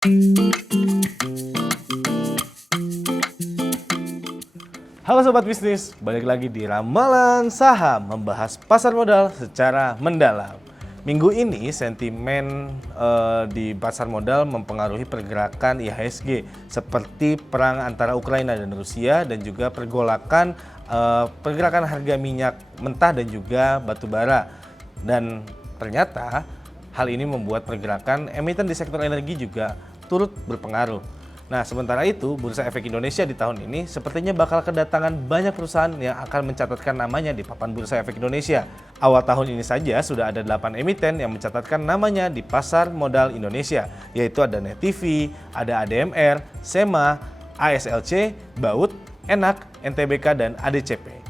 Halo Sobat Bisnis, balik lagi di Ramalan Saham, membahas pasar modal secara mendalam. Minggu ini sentimen di pasar modal mempengaruhi pergerakan IHSG seperti perang antara Ukraina dan Rusia dan juga pergerakan harga minyak mentah dan juga batu bara. Dan ternyata hal ini membuat pergerakan emiten di sektor energi juga turut berpengaruh. Nah, sementara itu, Bursa Efek Indonesia di tahun ini sepertinya bakal kedatangan banyak perusahaan yang akan mencatatkan namanya di papan Bursa Efek Indonesia. Awal tahun ini saja sudah ada 8 emiten yang mencatatkan namanya di pasar modal Indonesia, yaitu ada Net TV, ada ADMR, SEMA, ASLC, Baut, Enak, NTBK, dan ADCP.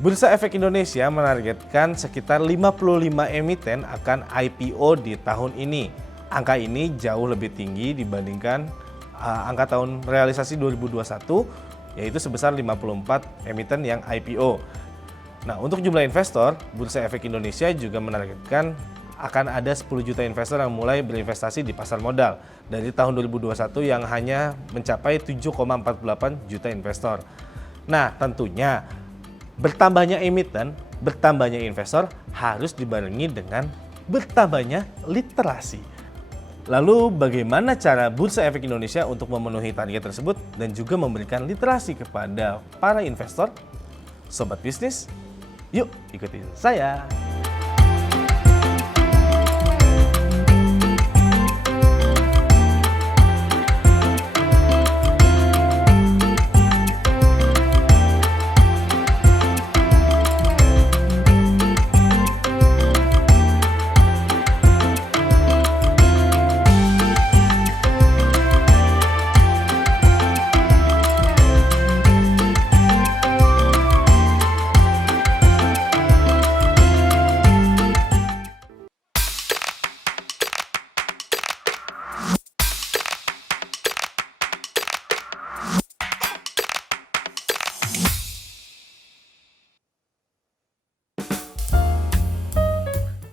Bursa Efek Indonesia menargetkan sekitar 55 emiten akan IPO di tahun ini. Angka ini jauh lebih tinggi dibandingkan angka tahun realisasi 2021, yaitu sebesar 54 emiten yang IPO. Nah, untuk jumlah investor, Bursa Efek Indonesia juga menargetkan akan ada 10 juta investor yang mulai berinvestasi di pasar modal dari tahun 2021 yang hanya mencapai 7,48 juta investor. Nah, tentunya bertambahnya emiten, bertambahnya investor harus dibarengi dengan bertambahnya literasi. Lalu bagaimana cara Bursa Efek Indonesia untuk memenuhi target tersebut dan juga memberikan literasi kepada para investor? Sobat bisnis, yuk ikutin saya.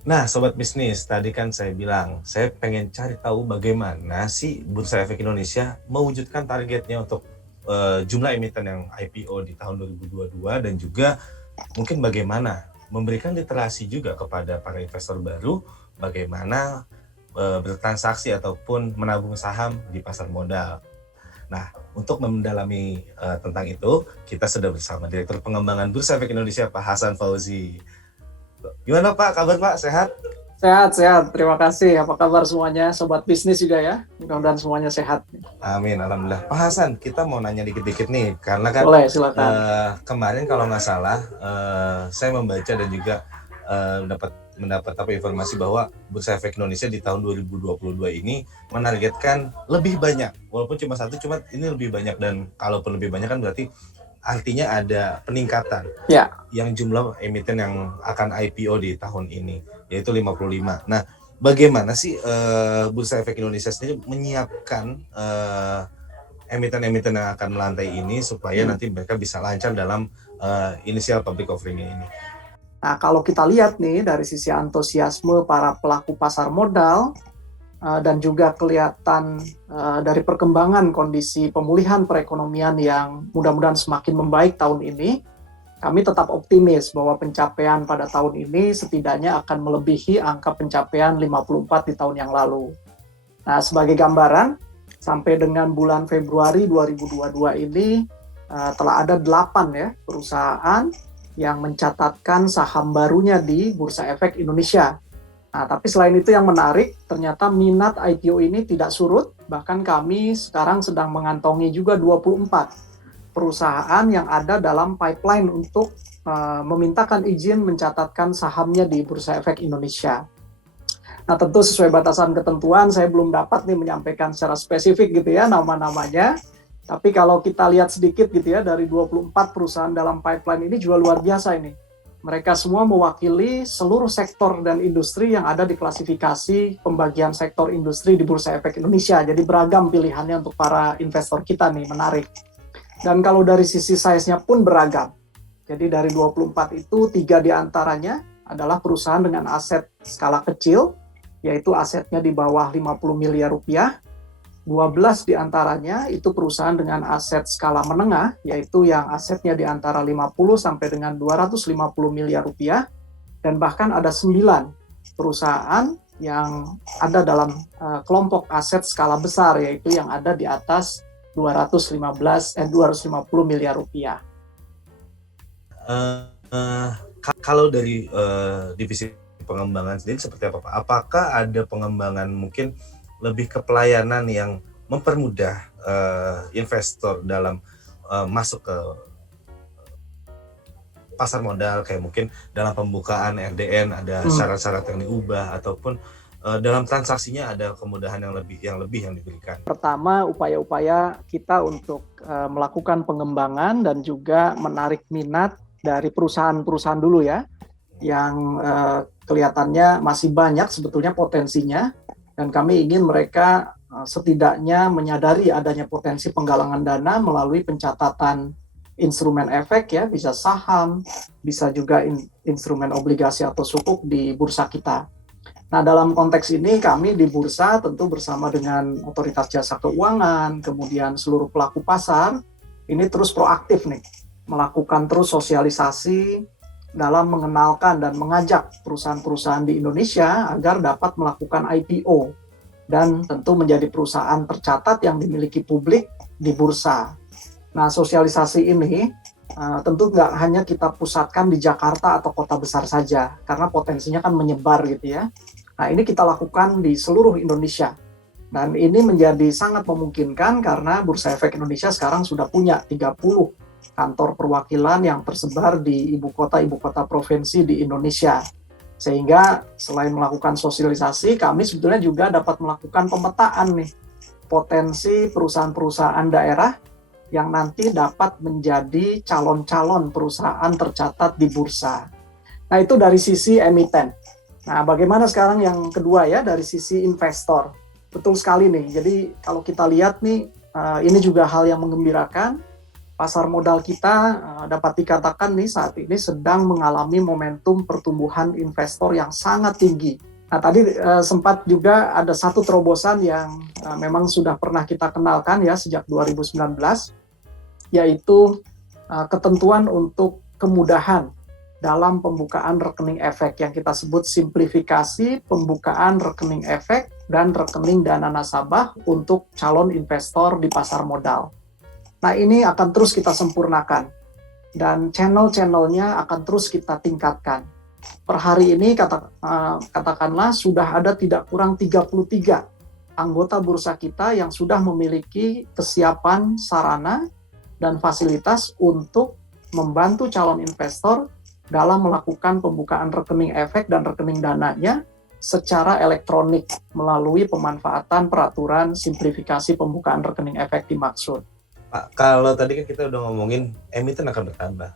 Nah, Sobat Bisnis, tadi kan saya bilang, saya pengen cari tahu bagaimana sih Bursa Efek Indonesia mewujudkan targetnya untuk jumlah emiten yang IPO di tahun 2022 dan juga mungkin bagaimana memberikan literasi juga kepada para investor baru bagaimana bertransaksi ataupun menabung saham di pasar modal. Nah, untuk mendalami tentang itu, kita sudah bersama Direktur Pengembangan Bursa Efek Indonesia, Pak Hasan Fauzi. Gimana Pak, kabar Pak? Sehat? Sehat. Terima kasih. Apa kabar semuanya? Sobat bisnis juga ya. Mudah-mudahan semuanya sehat. Amin, alhamdulillah. Pak Hasan, kita mau nanya dikit-dikit nih, karena kan Boleh, silakan. Kemarin kalau nggak salah, saya membaca dan juga mendapat informasi bahwa Bursa Efek Indonesia di tahun 2022 ini menargetkan lebih banyak, walaupun cuma satu, cuma ini lebih banyak, dan kalaupun lebih banyak kan berarti artinya ada peningkatan yang jumlah emiten yang akan IPO di tahun ini, yaitu 55. Nah, bagaimana sih Bursa Efek Indonesia sendiri menyiapkan emiten-emiten yang akan melantai ini supaya nanti mereka bisa lancar dalam initial public offering ini? Nah, kalau kita lihat nih dari sisi antusiasme para pelaku pasar modal, dan juga kelihatan dari perkembangan kondisi pemulihan perekonomian yang mudah-mudahan semakin membaik tahun ini, kami tetap optimis bahwa pencapaian pada tahun ini setidaknya akan melebihi angka pencapaian 54 di tahun yang lalu. Nah, sebagai gambaran, sampai dengan bulan Februari 2022 ini telah ada 8 perusahaan yang mencatatkan saham barunya di Bursa Efek Indonesia. Nah, tapi selain itu yang menarik, ternyata minat IPO ini tidak surut, bahkan kami sekarang sedang mengantongi juga 24 perusahaan yang ada dalam pipeline untuk memintakan izin mencatatkan sahamnya di Bursa Efek Indonesia. Nah, tentu sesuai batasan ketentuan, saya belum dapat nih menyampaikan secara spesifik gitu ya nama-namanya, tapi kalau kita lihat sedikit gitu ya, dari 24 perusahaan dalam pipeline ini juga luar biasa ini. Mereka semua mewakili seluruh sektor dan industri yang ada di klasifikasi pembagian sektor industri di Bursa Efek Indonesia. Jadi beragam pilihannya untuk para investor kita nih, menarik. Dan kalau dari sisi size-nya pun beragam. Jadi dari 24 itu, 3 diantaranya adalah perusahaan dengan aset skala kecil, yaitu asetnya di bawah 50 miliar rupiah. 12 diantaranya itu perusahaan dengan aset skala menengah, yaitu yang asetnya di antara 50 sampai dengan 250 miliar rupiah, dan bahkan ada 9 perusahaan yang ada dalam kelompok aset skala besar, yaitu yang ada di atas 250 miliar rupiah. Kalau dari divisi pengembangan sendiri seperti apa Pak? Apakah ada pengembangan mungkin lebih ke pelayanan yang mempermudah investor dalam masuk ke pasar modal, kayak mungkin dalam pembukaan RDN ada syarat-syarat yang diubah, ataupun dalam transaksinya ada kemudahan yang lebih yang diberikan? Pertama, upaya-upaya kita untuk melakukan pengembangan dan juga menarik minat dari perusahaan-perusahaan dulu ya, yang kelihatannya masih banyak sebetulnya potensinya, dan kami ingin mereka setidaknya menyadari adanya potensi penggalangan dana melalui pencatatan instrumen efek ya, bisa saham, bisa juga instrumen obligasi atau sukuk di bursa kita. Nah, dalam konteks ini kami di bursa tentu bersama dengan otoritas jasa keuangan, kemudian seluruh pelaku pasar, ini terus proaktif nih, melakukan terus sosialisasi dalam mengenalkan dan mengajak perusahaan-perusahaan di Indonesia agar dapat melakukan IPO dan tentu menjadi perusahaan tercatat yang dimiliki publik di bursa. Nah, sosialisasi ini tentu nggak hanya kita pusatkan di Jakarta atau kota besar saja, karena potensinya kan menyebar gitu ya. Nah, ini kita lakukan di seluruh Indonesia. Dan ini menjadi sangat memungkinkan karena Bursa Efek Indonesia sekarang sudah punya 30 kantor perwakilan yang tersebar di ibu kota provinsi di Indonesia. Sehingga selain melakukan sosialisasi, kami sebetulnya juga dapat melakukan pemetaan nih, potensi perusahaan-perusahaan daerah yang nanti dapat menjadi calon-calon perusahaan tercatat di bursa. Nah, itu dari sisi emiten. Nah, bagaimana sekarang yang kedua ya, dari sisi investor. Betul sekali nih, jadi kalau kita lihat nih, ini juga hal yang menggembirakan. Pasar modal kita dapat dikatakan nih saat ini sedang mengalami momentum pertumbuhan investor yang sangat tinggi. Nah, tadi sempat juga ada satu terobosan yang memang sudah pernah kita kenalkan ya sejak 2019, yaitu ketentuan untuk kemudahan dalam pembukaan rekening efek yang kita sebut simplifikasi pembukaan rekening efek dan rekening dana nasabah untuk calon investor di pasar modal. Nah, ini akan terus kita sempurnakan dan channel-channelnya akan terus kita tingkatkan. Per hari ini katakanlah sudah ada tidak kurang 33 anggota bursa kita yang sudah memiliki kesiapan sarana dan fasilitas untuk membantu calon investor dalam melakukan pembukaan rekening efek dan rekening dananya secara elektronik melalui pemanfaatan peraturan simplifikasi pembukaan rekening efek dimaksud. Pak, kalau tadi kan kita udah ngomongin emiten akan bertambah,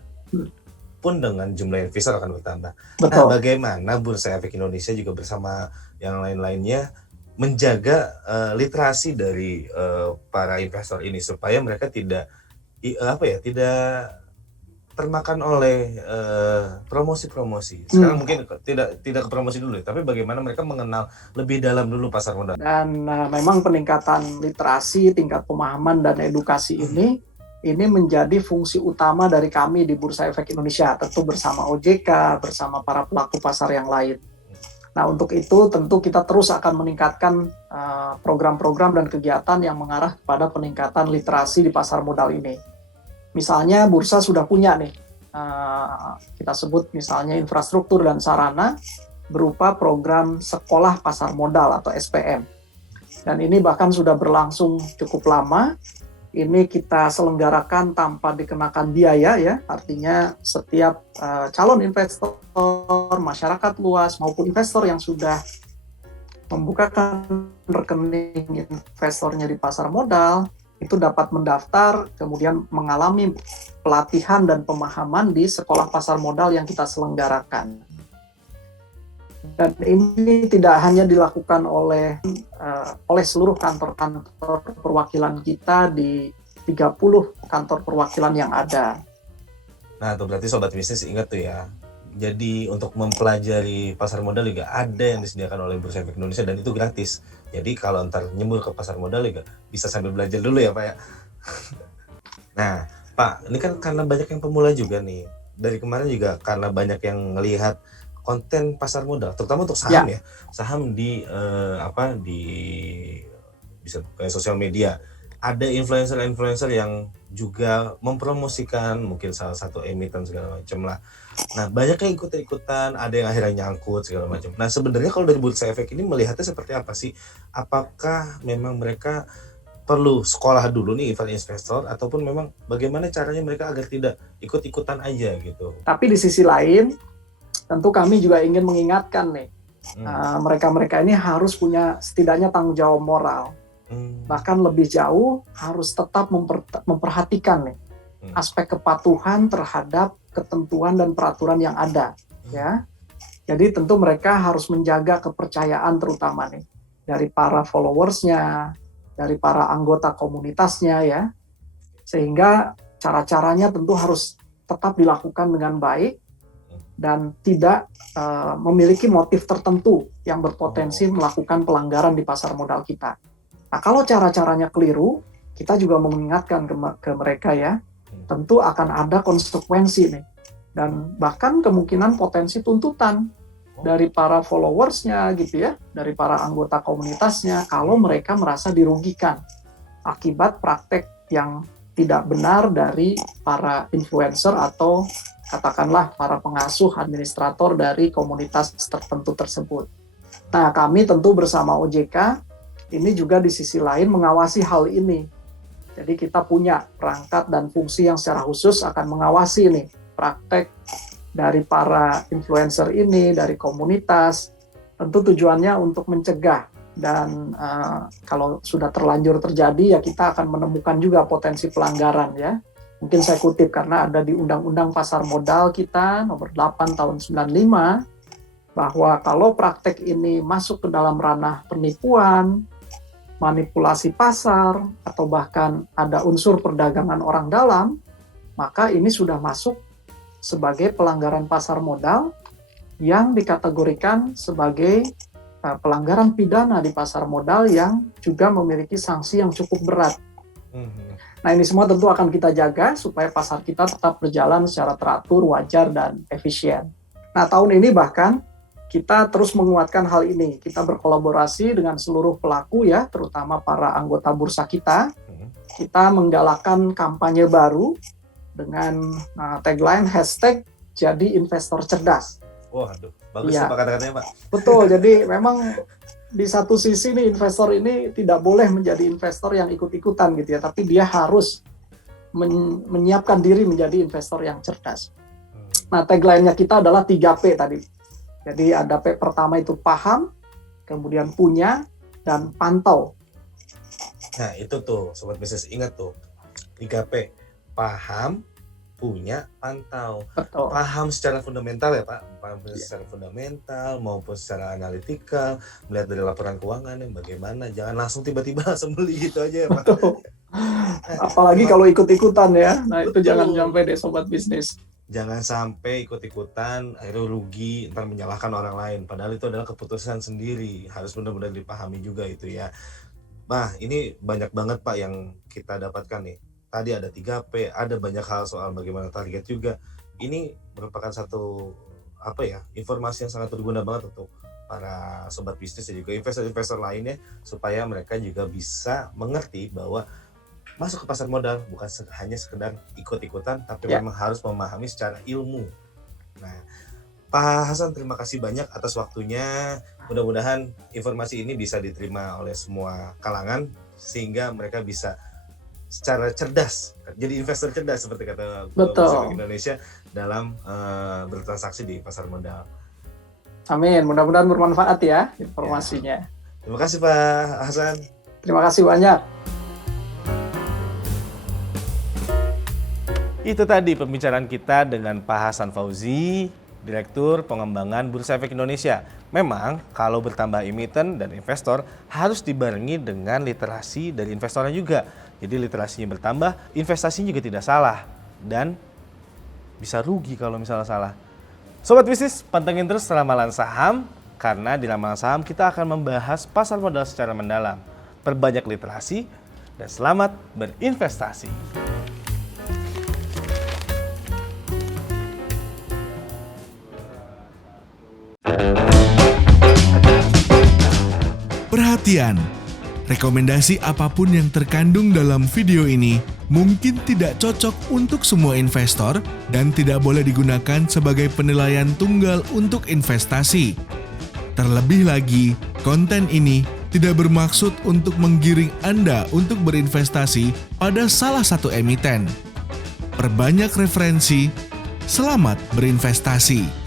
pun dengan jumlah investor akan bertambah. Betul. Nah, bagaimana Bursa Efek Indonesia juga bersama yang lain-lainnya menjaga literasi dari para investor ini supaya mereka tidak termakan oleh promosi-promosi. Sekarang mungkin tidak ke promosi dulu, tapi bagaimana mereka mengenal lebih dalam dulu pasar modal. Dan memang peningkatan literasi, tingkat pemahaman dan edukasi ini menjadi fungsi utama dari kami di Bursa Efek Indonesia, tentu bersama OJK, bersama para pelaku pasar yang lain. Nah, untuk itu tentu kita terus akan meningkatkan program-program dan kegiatan yang mengarah kepada peningkatan literasi di pasar modal ini. Misalnya bursa sudah punya nih, kita sebut misalnya infrastruktur dan sarana berupa program sekolah pasar modal atau SPM. Dan ini bahkan sudah berlangsung cukup lama. Ini kita selenggarakan tanpa dikenakan biaya ya, artinya setiap calon investor, masyarakat luas maupun investor yang sudah membukakan rekening investornya di pasar modal, itu dapat mendaftar, kemudian mengalami pelatihan dan pemahaman di sekolah pasar modal yang kita selenggarakan. Dan ini tidak hanya dilakukan oleh seluruh kantor-kantor perwakilan kita di 30 kantor perwakilan yang ada. Nah, itu berarti sobat bisnis ingat tuh ya, Jadi untuk mempelajari pasar modal juga ada yang disediakan oleh Bursa Efek Indonesia dan itu gratis. Jadi kalau ntar nyembur ke pasar modal juga bisa sambil belajar dulu ya Pak ya. Nah Pak, ini kan karena banyak yang pemula juga nih. Dari kemarin juga karena banyak yang ngelihat konten pasar modal, terutama untuk saham ya. Saham di di bisa kayak sosial media. Ada influencer-influencer yang juga mempromosikan mungkin salah satu emiten segala macam lah. Nah, banyak yang ikut-ikutan, ada yang akhirnya nyangkut segala macam. Nah, sebenarnya kalau dari Bursa Efek ini melihatnya seperti apa sih? Apakah memang mereka perlu sekolah dulu nih event investor ataupun memang bagaimana caranya mereka agar tidak ikut-ikutan aja gitu? Tapi di sisi lain, tentu kami juga ingin mengingatkan nih, mereka-mereka ini harus punya setidaknya tanggung jawab moral. Bahkan lebih jauh harus tetap memperhatikan nih aspek kepatuhan terhadap ketentuan dan peraturan yang ada, ya. Jadi tentu mereka harus menjaga kepercayaan terutama nih dari para followersnya, dari para anggota komunitasnya ya, sehingga cara-caranya tentu harus tetap dilakukan dengan baik dan tidak memiliki motif tertentu yang berpotensi melakukan pelanggaran di pasar modal kita. Nah, kalau cara-caranya keliru, kita juga mengingatkan ke mereka ya, tentu akan ada konsekuensi nih. Dan bahkan kemungkinan potensi tuntutan dari para followersnya gitu ya, dari para anggota komunitasnya, kalau mereka merasa dirugikan akibat praktek yang tidak benar dari para influencer atau katakanlah para pengasuh administrator dari komunitas tertentu tersebut. Nah, kami tentu bersama OJK ini juga di sisi lain mengawasi hal ini. Jadi kita punya perangkat dan fungsi yang secara khusus akan mengawasi nih praktek dari para influencer ini, dari komunitas. Tentu tujuannya untuk mencegah dan kalau sudah terlanjur terjadi ya kita akan menemukan juga potensi pelanggaran ya. Mungkin saya kutip karena ada di Undang-Undang Pasar Modal kita nomor 8 tahun 95 bahwa kalau praktek ini masuk ke dalam ranah penipuan, manipulasi pasar, atau bahkan ada unsur perdagangan orang dalam, maka ini sudah masuk sebagai pelanggaran pasar modal yang dikategorikan sebagai pelanggaran pidana di pasar modal yang juga memiliki sanksi yang cukup berat. Nah, ini semua tentu akan kita jaga supaya pasar kita tetap berjalan secara teratur, wajar, dan efisien. Nah, tahun ini bahkan kita terus menguatkan hal ini. Kita berkolaborasi dengan seluruh pelaku ya, terutama para anggota bursa kita. Kita menggalakkan kampanye baru dengan tagline #Jadi Investor Cerdas. Waduh, bagus ya Pak kata-katanya Pak. Betul, jadi memang di satu sisi nih investor ini tidak boleh menjadi investor yang ikut-ikutan gitu ya, tapi dia harus menyiapkan diri menjadi investor yang cerdas. Nah, tagline-nya kita adalah 3P tadi. Jadi ada P pertama itu paham, kemudian punya, dan pantau. Nah itu tuh Sobat Bisnis ingat tuh 3P, paham, punya, pantau. Betul. Paham secara fundamental ya Pak, paham secara fundamental maupun secara analitikal, melihat dari laporan keuangan bagaimana, jangan langsung tiba-tiba langsung beli gitu aja ya Pak. Betul. Apalagi kalau ikut-ikutan ya, nah itu jangan sampai deh Sobat Bisnis. Jangan sampai ikut-ikutan, akhirnya rugi, ntar menyalahkan orang lain. Padahal itu adalah keputusan sendiri, harus benar-benar dipahami juga itu ya. Nah, ini banyak banget Pak yang kita dapatkan nih. Tadi ada 3P, ada banyak hal soal bagaimana target juga. Ini merupakan satu informasi yang sangat berguna banget untuk para sobat bisnis dan juga investor-investor lainnya supaya mereka juga bisa mengerti bahwa masuk ke pasar modal bukan hanya sekedar ikut-ikutan, tapi memang harus memahami secara ilmu. Nah, Pak Hasan terima kasih banyak atas waktunya. Mudah-mudahan informasi ini bisa diterima oleh semua kalangan sehingga mereka bisa secara cerdas, jadi investor cerdas seperti kata Bursa Efek Indonesia dalam bertransaksi di pasar modal. Amin, mudah-mudahan bermanfaat ya informasinya. Terima kasih Pak Hasan. Terima kasih banyak. Itu tadi pembicaraan kita dengan Pak Hasan Fauzi, Direktur Pengembangan Bursa Efek Indonesia. Memang kalau bertambah emiten dan investor harus dibarengi dengan literasi dari investornya juga. Jadi literasinya bertambah, investasinya juga tidak salah dan bisa rugi kalau misalnya salah. Sobat bisnis, pantengin terus Ramalan Saham, karena di Ramalan Saham kita akan membahas pasar modal secara mendalam. Perbanyak literasi, dan selamat berinvestasi. Perhatian! Rekomendasi apapun yang terkandung dalam video ini mungkin tidak cocok untuk semua investor dan tidak boleh digunakan sebagai penilaian tunggal untuk investasi. Terlebih lagi, konten ini tidak bermaksud untuk menggiring Anda untuk berinvestasi pada salah satu emiten. Perbanyak referensi, selamat berinvestasi.